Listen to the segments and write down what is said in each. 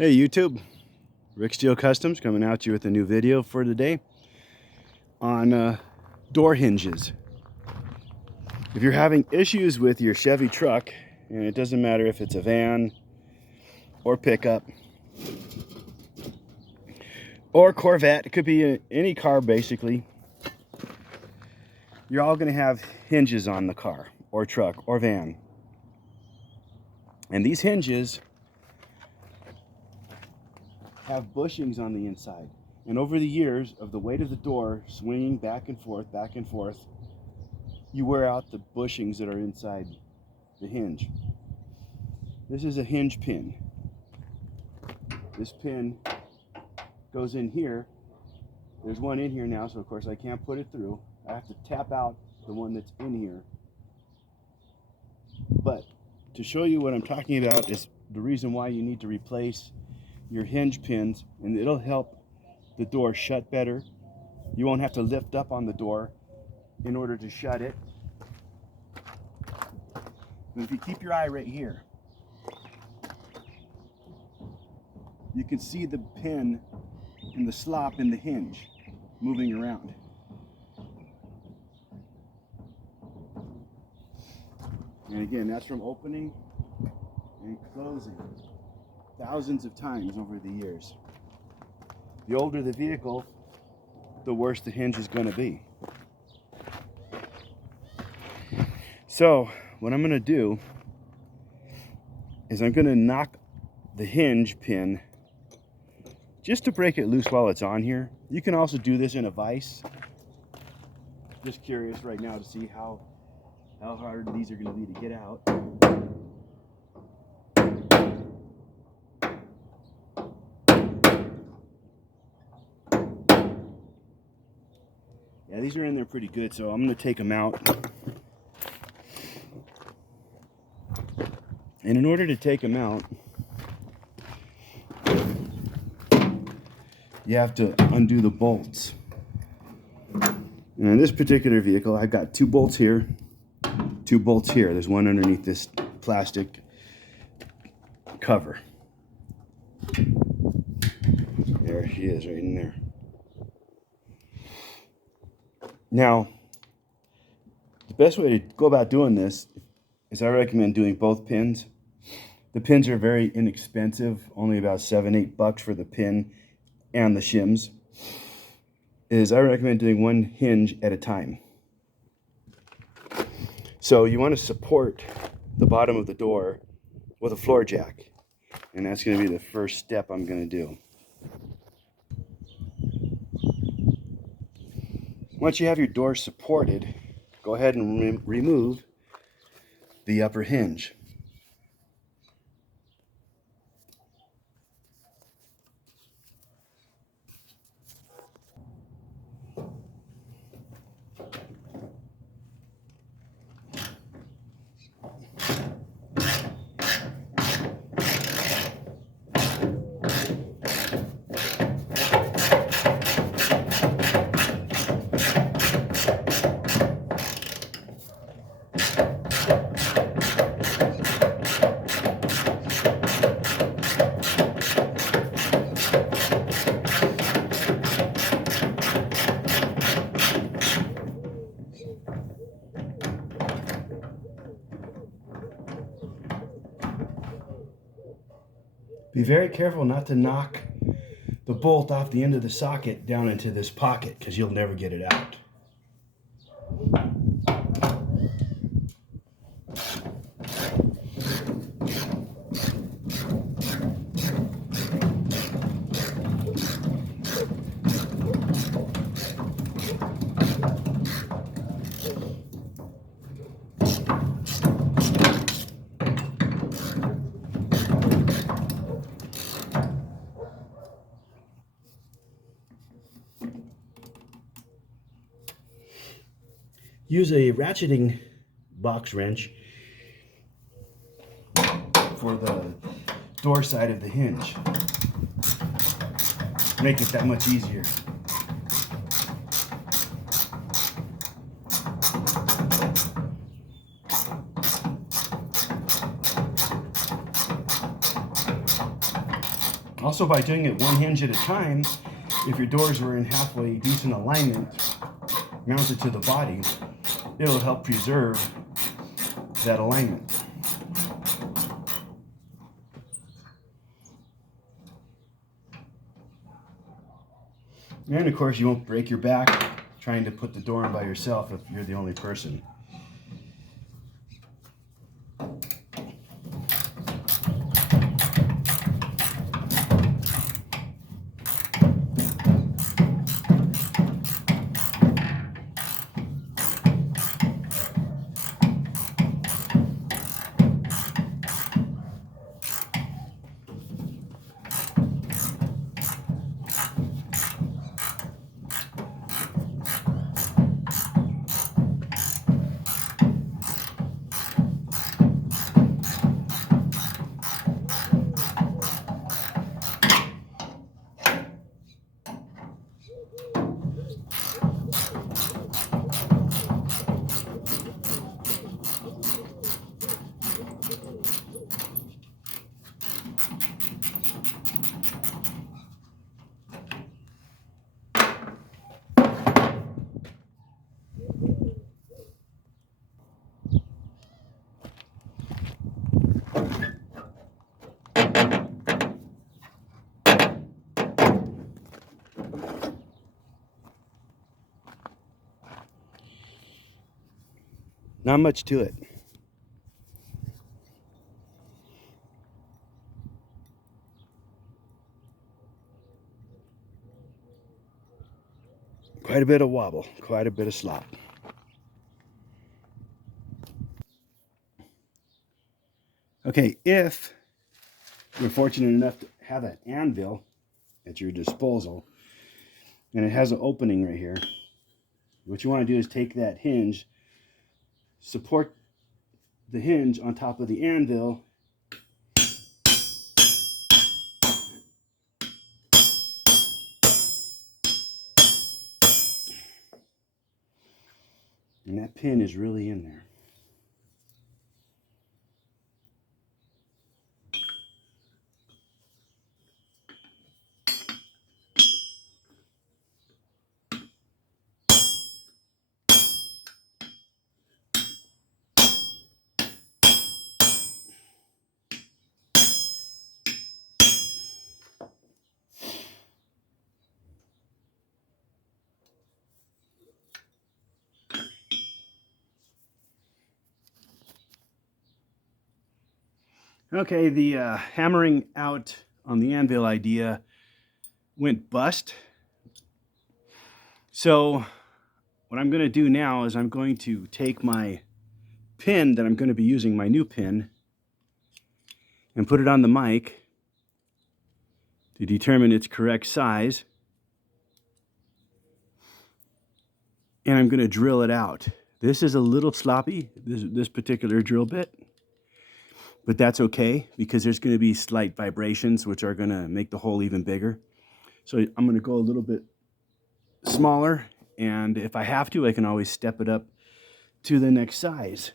Hey YouTube, Rick Steel Customs coming at you with a new video for today on door hinges. If you're having issues with your Chevy truck, and it doesn't matter if it's a van or pickup or Corvette, it could be any car basically, you're all going to have hinges on the car or truck or van. And these hinges have bushings on the inside, and over the years of the weight of the door swinging back and forth, you wear out the bushings that are inside the hinge. This is a hinge pin. This pin goes in here. There's one in here now, so of course I can't put it through. I have to tap out the one that's in here. But to show you what I'm talking about is the reason why you need to replace your hinge pins, and it'll help the door shut better. You won't have to lift up on the door in order to shut it. And if you keep your eye right here, you can see the pin and the slop in the hinge moving around. And again, that's from opening and closing thousands of times over the years. The older the vehicle, the worse the hinge is going to be. So what I'm going to do is I'm going to knock the hinge pin just to break it loose while it's on here. You can also do this in a vise. Just curious right now to see how hard these are going to be to get out. Yeah, these are in there pretty good, so I'm going to take them out. And in order to take them out, you have to undo the bolts. And in this particular vehicle, I've got 2 bolts here, 2 bolts here. There's one underneath this plastic cover. There she is, right in there. Now, the best way to go about doing this is I recommend doing both pins. The pins are very inexpensive, only about $7-8 for the pin and the shims. I recommend doing one hinge at a time. So you want to support the bottom of the door with a floor jack, and that's going to be the first step I'm going to do. Once you have your door supported, go ahead and remove the upper hinge. Be very careful not to knock the bolt off the end of the socket down into this pocket, because you'll never get it out. Use a ratcheting box wrench for the door side of the hinge. Make it that much easier. Also, by doing it one hinge at a time, if your doors were in halfway decent alignment, mounted to the body, it'll help preserve that alignment. And of course, you won't break your back trying to put the door in by yourself if you're the only person. Not much to it. Quite a bit of wobble, quite a bit of slop. Okay, if you're fortunate enough to have an anvil at your disposal, and it has an opening right here, what you want to do is take that hinge, support the hinge on top of the anvil, and that pin is really in there. Okay, the hammering out on the anvil idea went bust. So what I'm going to do now is I'm going to take my pin that I'm going to be using, my new pin, and put it on the mic to determine its correct size. And I'm going to drill it out. This is a little sloppy, this particular drill bit, but that's okay because there's going to be slight vibrations which are going to make the hole even bigger. So I'm going to go a little bit smaller, and if I have to, I can always step it up to the next size.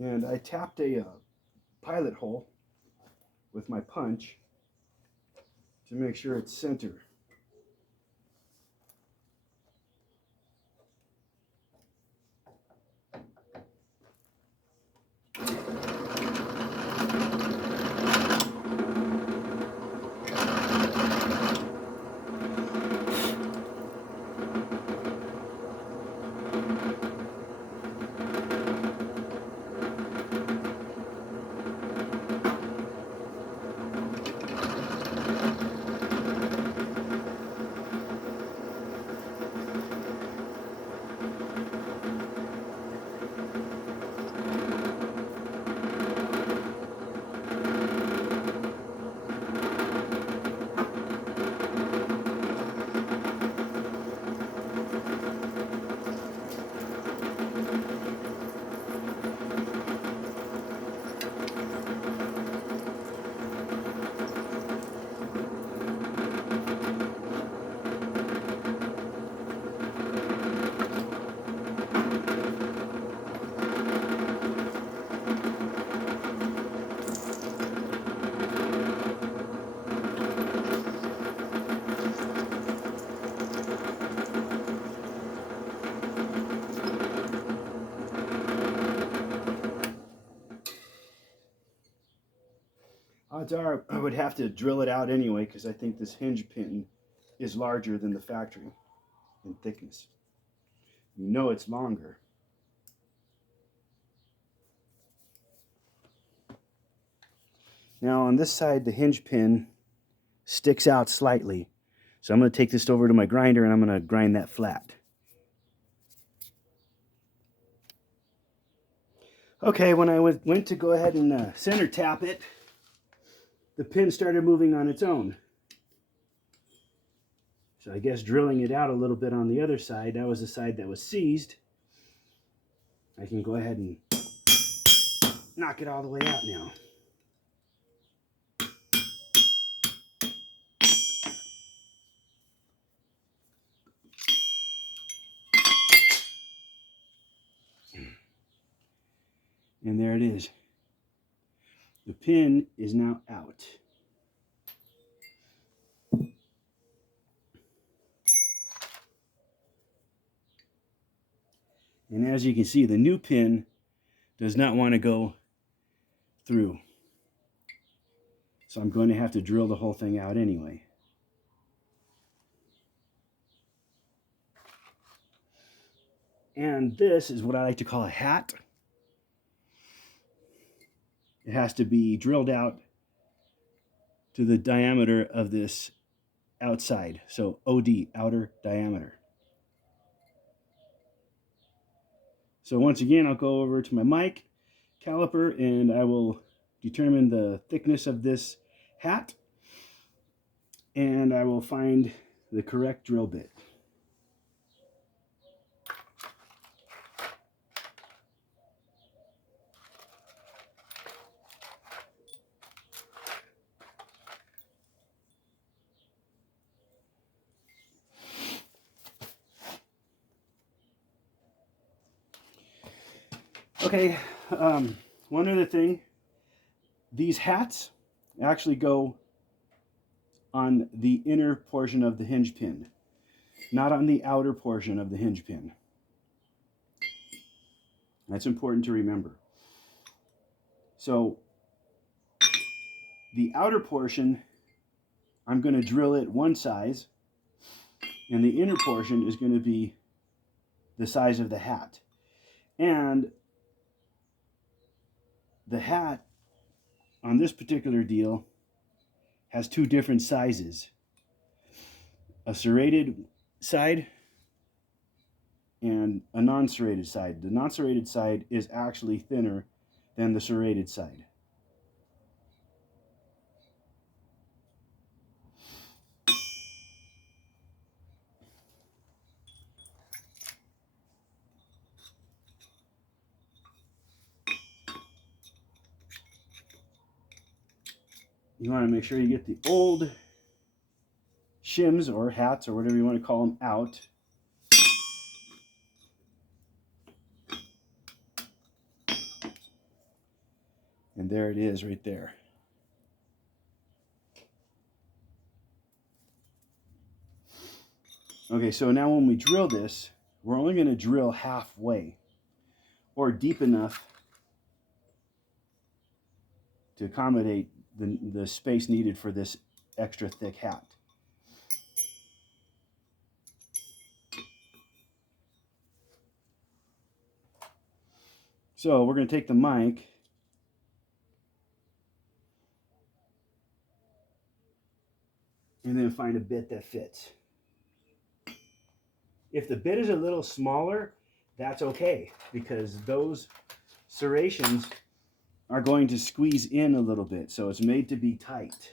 And I tapped a pilot hole with my punch to make sure it's center. Odds are I would have to drill it out anyway because I think this hinge pin is larger than the factory in thickness. You know it's longer. Now on this side, the hinge pin sticks out slightly. So I'm going to take this over to my grinder and I'm going to grind that flat. Okay, when I went to go ahead and center tap it, the pin started moving on its own. So I guess drilling it out a little bit on the other side, that was the side that was seized. I can go ahead and knock it all the way out now. And there it is. The pin is now out. And as you can see, the new pin does not want to go through. So I'm going to have to drill the whole thing out anyway. And this is what I like to call a hat. It has to be drilled out to the diameter of this outside. So OD, outer diameter. So once again, I'll go over to my mic caliper and I will determine the thickness of this hat. And I will find the correct drill bit. Okay, one other thing. These hats actually go on the inner portion of the hinge pin, not on the outer portion of the hinge pin. That's important to remember. So the outer portion, I'm going to drill it one size, and the inner portion is going to be the size of the hat. And the hat on this particular deal has two different sizes. A serrated side and a non-serrated side. The non-serrated side is actually thinner than the serrated side. You want to make sure you get the old shims or hats or whatever you want to call them out. And there it is right there. Okay, so now when we drill this, we're only going to drill halfway or deep enough to accommodate the space needed for this extra thick hat. So we're going to take the mic and then find a bit that fits. If the bit is a little smaller, that's okay, because those serrations are going to squeeze in a little bit, so it's made to be tight.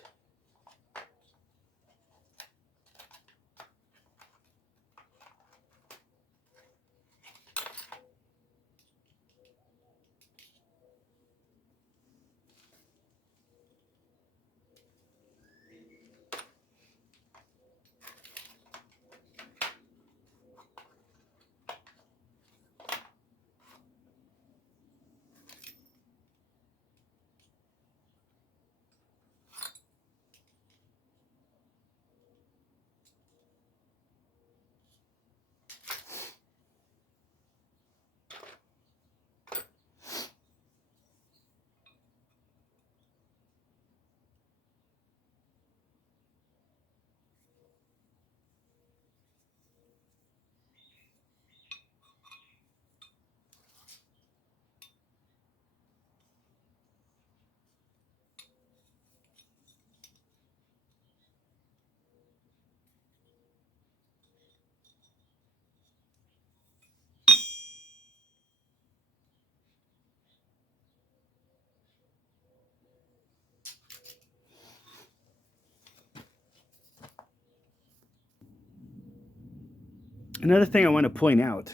Another thing I want to point out,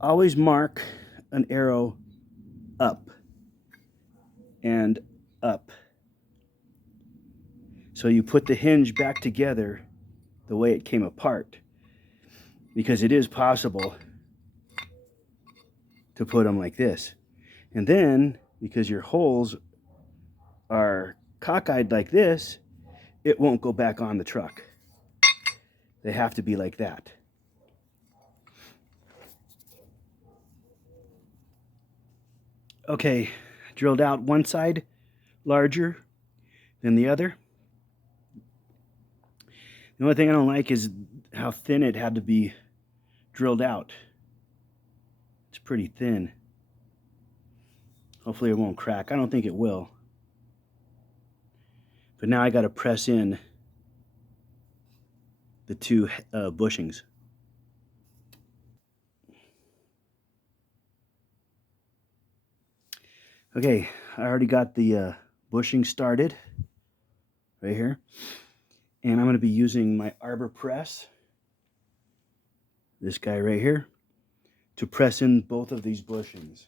always mark an arrow up and up. So you put the hinge back together the way it came apart, because it is possible to put them like this. And then, because your holes are cockeyed like this, it won't go back on the truck. They have to be like that. Okay, drilled out one side larger than the other. The only thing I don't like is how thin it had to be drilled out. It's pretty thin. Hopefully it won't crack. I don't think it will. But now I got to press in the two bushings. Okay, I already got the bushing started right here. And I'm going to be using my Arbor Press, this guy right here, to press in both of these bushings.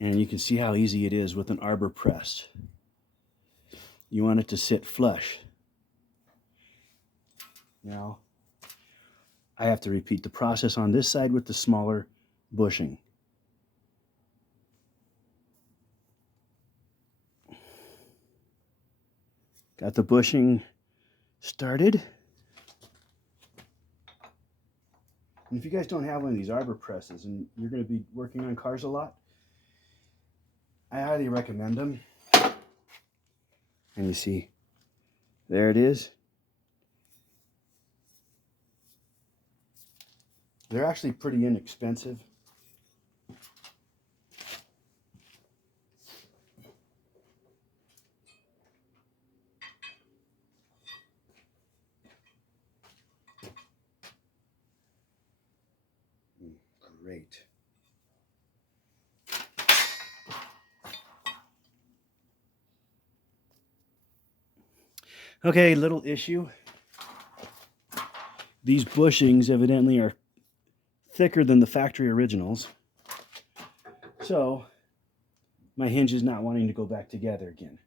And you can see how easy it is with an Arbor Press. You want it to sit flush. Now, I have to repeat the process on this side with the smaller bushing. Got the bushing started. And if you guys don't have one of these Arbor Presses and you're going to be working on cars a lot, I highly recommend them. And you see, there it is. They're actually pretty inexpensive. Great. Okay, little issue. These bushings evidently are thicker than the factory originals. So, my hinge is not wanting to go back together again.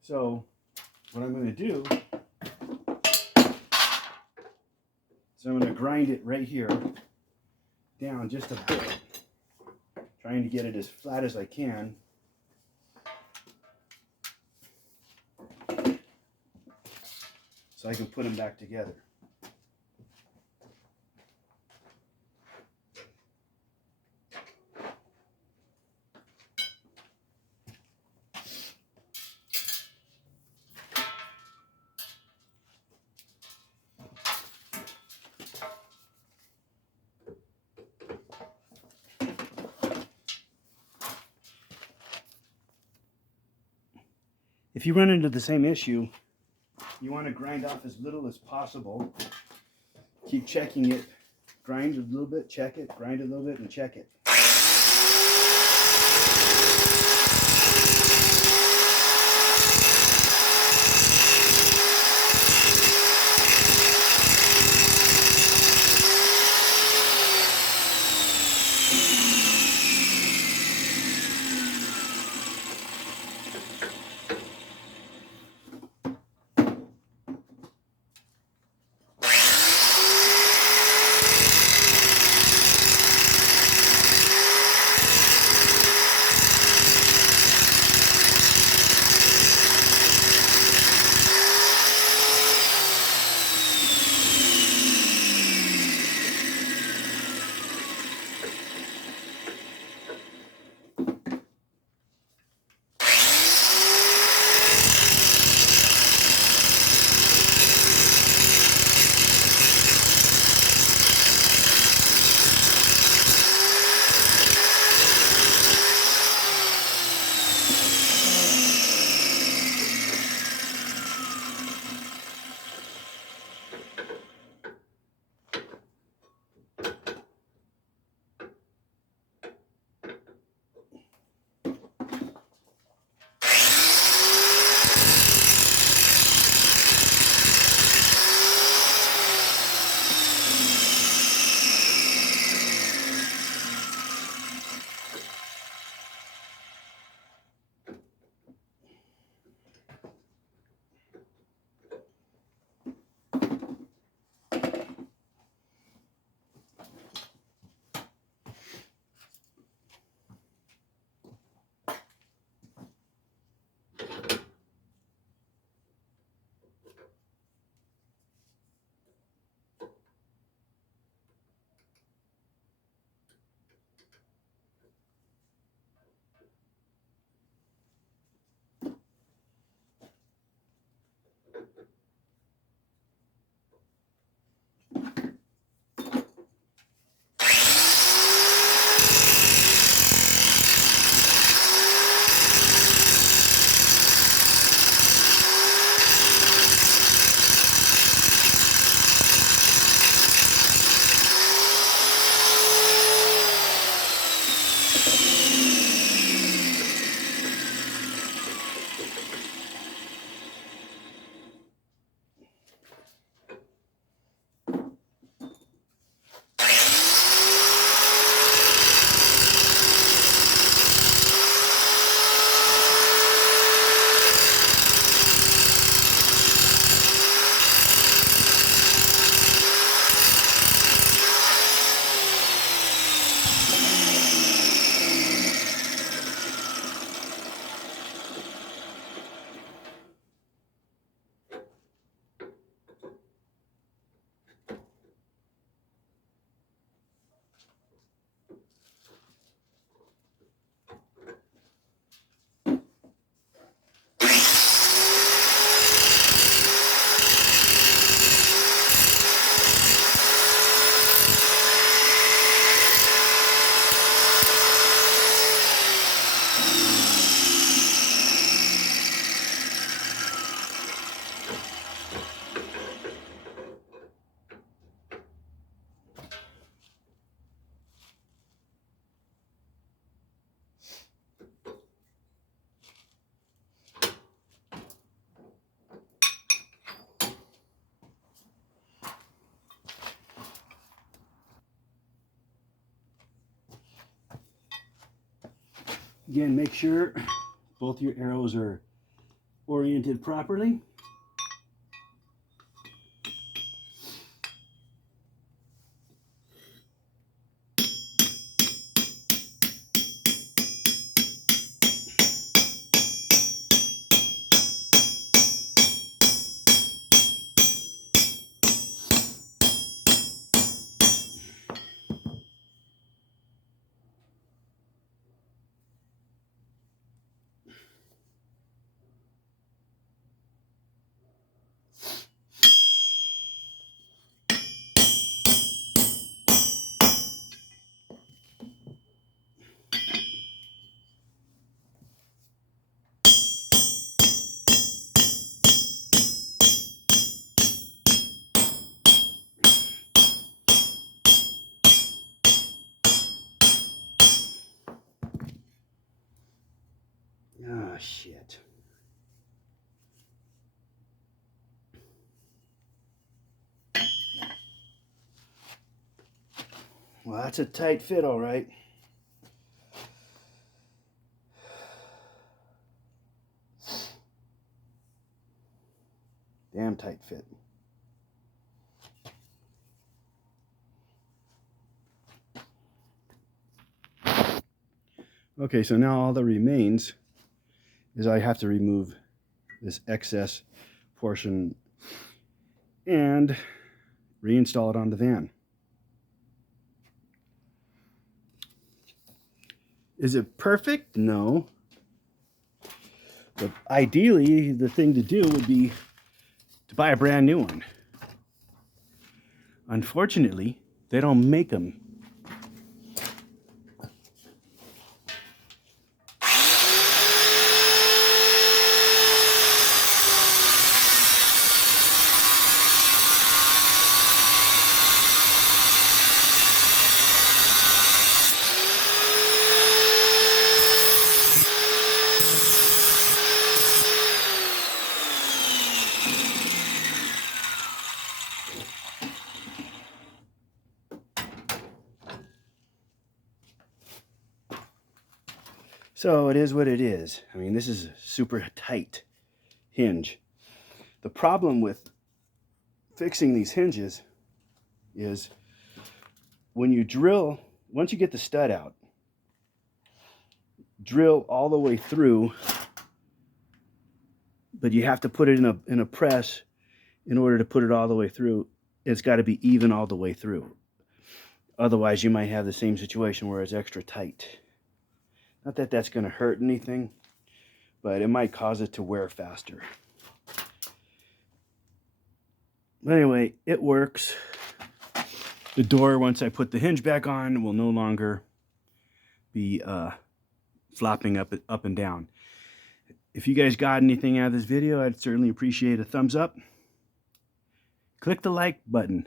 So, what I'm going to do is I'm going to grind it right here down just a bit, trying to get it as flat as I can. So I can put them back together. If you run into the same issue, you want to grind off as little as possible. Keep checking it. Grind a little bit, check it, grind a little bit, and check it. Again, make sure both your arrows are oriented properly. Ah, shit. Well, that's a tight fit, all right. Damn tight fit. Okay, so now all that remains is I have to remove this excess portion and reinstall it on the van. Is it perfect? No. But ideally, the thing to do would be to buy a brand new one. Unfortunately, they don't make them. So it is what it is. I mean, this is a super tight hinge. The problem with fixing these hinges is when you drill, once you get the stud out, drill all the way through, but you have to put it in a press in order to put it all the way through. It's got to be even all the way through. Otherwise, you might have the same situation where it's extra tight. Not that that's going to hurt anything, but it might cause it to wear faster. But anyway, it works. The door, once I put the hinge back on, will no longer be flopping up and down. If you guys got anything out of this video, I'd certainly appreciate a thumbs up. Click the like button.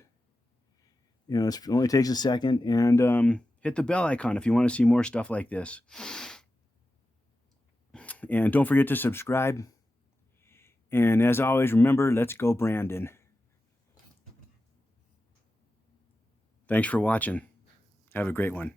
You know, it only takes a second. And hit the bell icon if you want to see more stuff like this. And don't forget to subscribe. And as always, remember, let's go Brandon. Thanks for watching. Have a great one.